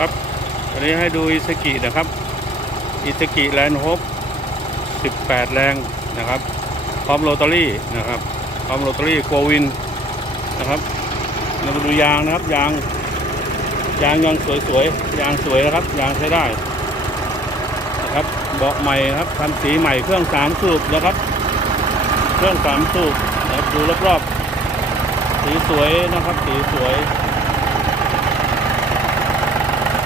ครับวันนี้ให้ดูอิสกินะครับอิสกิแลนด์โฮป18 แรงนะครับ พร้อมโรตารี่นะครับ พร้อมโรตารี่โกวินนะครับเรามาดูยางนะครับยางยางยังสวยๆยางสวยนะครับ ยางใช้ได้นะครับเบาะใหม่ครับทำสีใหม่เครื่องสามสูบนะครับ เครื่องสามสูบนะครับดูรอบๆสีสวยนะครับ สีสวย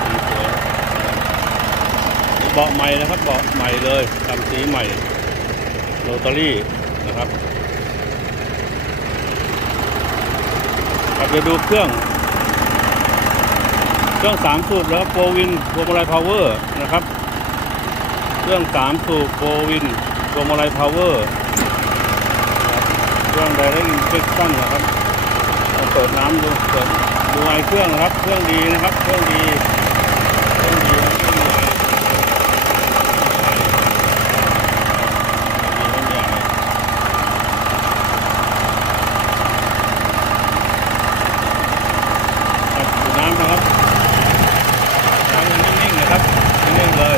สีสวยนะครับ เบาะใหม่นะครับเบาะใหม่เลยทำสีใหม่โรตารี่นะครับครับเดี๋ยวดูเครื่อง เครื่องสามสูบแล้วโฟวินพวมาลัยพาวเวอร์นะครับ เครื่องสามสูบโฟวินพวมาลัยพาวเวอร์เครื่องไดเรกอินเฟคชั่นนะครับเอาเปิดน้ำดูเปิดดูไอเครื่องนะครับ เครื่องดีนะครับ เครื่องดีเครื่องดีนะเครื่องดีเครื่องดีครับดูน้ำนะครับ น้ำยังนิ่งๆนะครับนิ่งๆเลย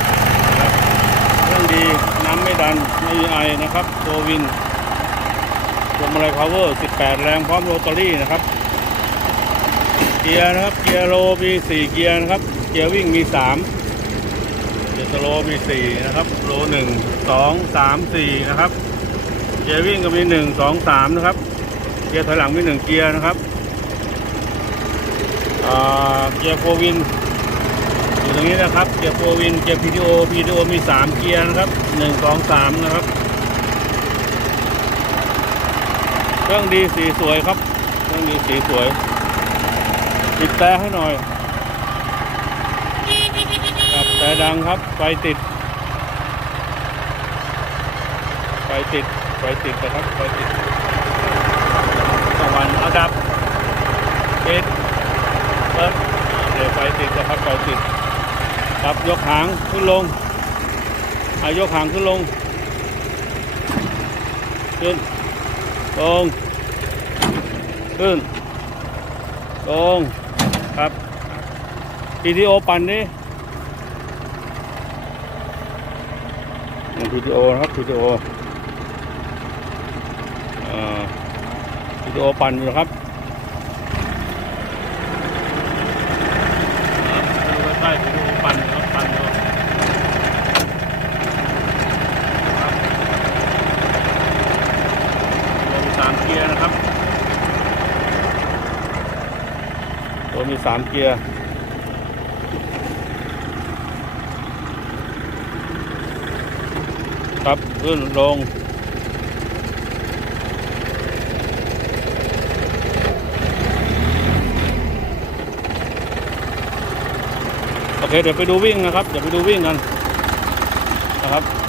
นะครับเครื่องดี น้ำไม่ดัน ไม่มีไอนะครับโตวินพวมาลัยพาวเวอร์ 18 แรงพร้อมโรตารี่นะครับ เกียร์นะครับ เกียร์โลมี 4 เกียร์นะครับ เกียร์วิ่งมี 3 เกียร์สโลมี 4 นะครับ โล 1 2 3 4 นะครับ เกียร์วิ่งก็มี 1 2 3 นะครับ เกียร์ถอยหลังมี 1 เกียร์นะครับเกียร์โฟวิน ตรงนี้นะครับ เกียร์โฟวิน เกียร์ PTO PTO มี 3 เกียร์นะครับ 1 2 3 นะครับ เครื่องดีสีสวยครับ เครื่องดีสีสวยปิดแต่ให้หน่อยครับแต่ดังครับ ไฟติด ไฟติด ไฟติดนะครับ ไฟติดสองวันเอาดับปิดเปิดเดี๋ยวไฟติดนะครับไฟติด ครับยกหางขึ้นลงอายกหางขึ้นลง ขึ้น ลง ขึ้น ลง ครับ PTO ปั่นนี่พีดีโอครับ PTO เอ่อ PTO ปั่นอยู่นะครับดูใกล้ๆ PTO ปั่นอยู่ครับปั่นอยู่ครับตัวมีสามเกียร์นะครับ มีสามเกียร์ครับขึ้นลง โอเค เดี๋ยวไปดูวิ่งนะครับ เดี๋ยวไปดูวิ่งกันนะครับ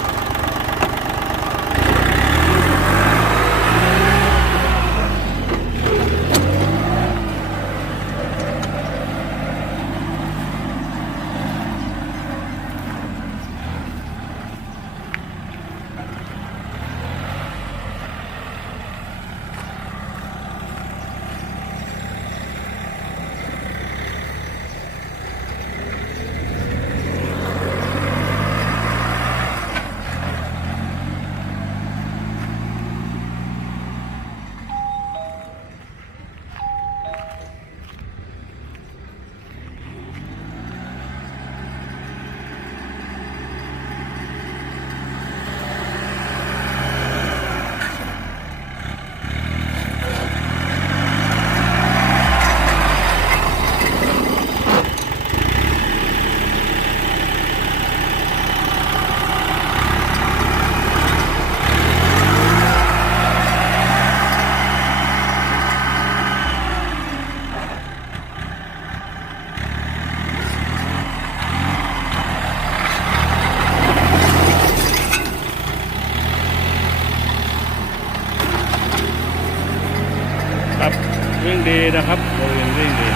วิ่งดีนะครับโอ้ยงวิ่งดี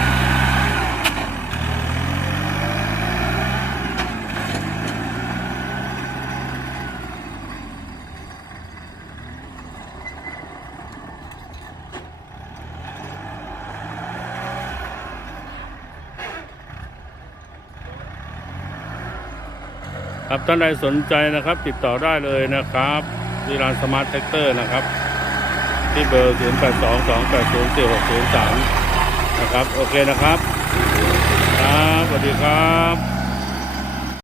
ครับท่านใดสนใจนะครับ ติดต่อได้เลยนะครับที่ร้านสมาร์ทแท็กเตอร์นะครับ ที่เบอร์ 0 8 2 2 8 0 4 6 0 3 นะครับ โอเคนะครับ ครับสวัสดีครับ